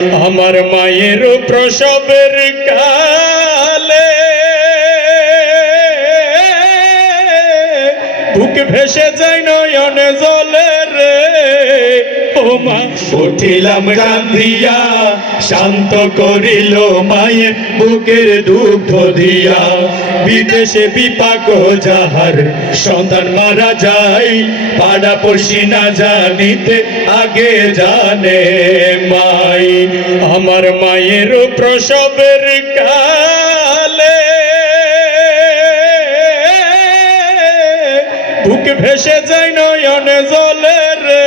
আমার মায়ের প্রসবের কালে বুক ভেসে যায় নয়নে জলে রে। ও মা, উঠিলাম কান্দিয়া, শান্ত করিল মায়ের বুকের দুঃখ দিয়া। বিদেশে বিপাক যাহার সন্তান মারা যায়, পাড়া পড়শি না জানিতে আগে জানে মাই আমার মায়ের প্রসবের কালে। বুক ভেসে যায় নয়নে জলে রে।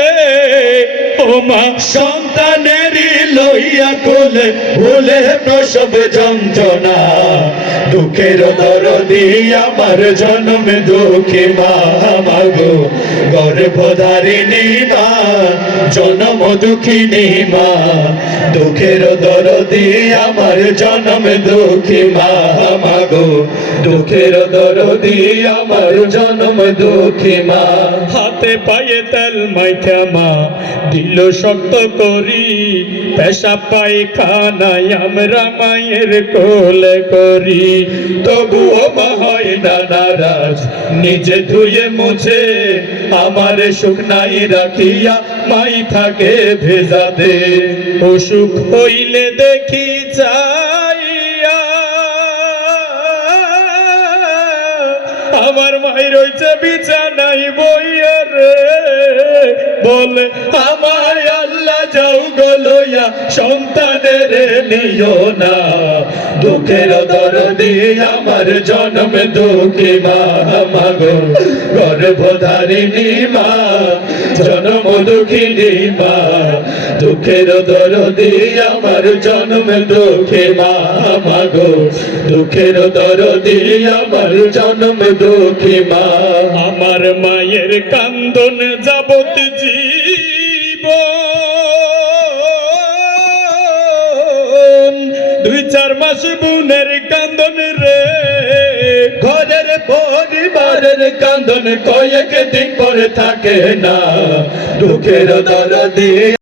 ও মা, সন্তানেরই লইয়া কোলে ভুলে প্রসব যন্ত্রণা। দুঃখের দরদি আমার জন্ম দুঃখী মা মাগো গর্ভধারিণী মা, জন্ম দুঃখিনী মা, দুঃখের দরদি আমার জন্ম দুঃখী মা মাগো দুঃখের দরদি আমার জন্ম দুঃখী মা। হাতে পায়ে তেল মাইখা মা, দিল শক্ত করি, পেশা পায়খানায় আমরা মায়ের কোলে করি। তবুও মা না নিজে ধুয়ে মুছে আমার সুখ নাই রাখিয়া মাই থাকে ভেজা দে অসুখ হইলে দেখি যাইয়া আমার মাই রয়েছে বিছানাই বইয়া রে, বলে গলইয়া সন্তানের নিও না। দুঃখের দরদি আমার জন্ম দুঃখী মা মাগো গর্ভধারিণী মা, জন্ম দুঃখিনী মা। দুঃখের দরদি আমার জন্ম দুঃখী মা মাগো দুঃখের দরদি আমার জন্ম দুঃখী মা। আমার মায়ের কান্দন যাবত জীব দুই চার মাস বুনের কান্দন রে। ঘরের পরিবারের কান্দন কয়েক দিন পরে থাকে না। দুঃখের দরদি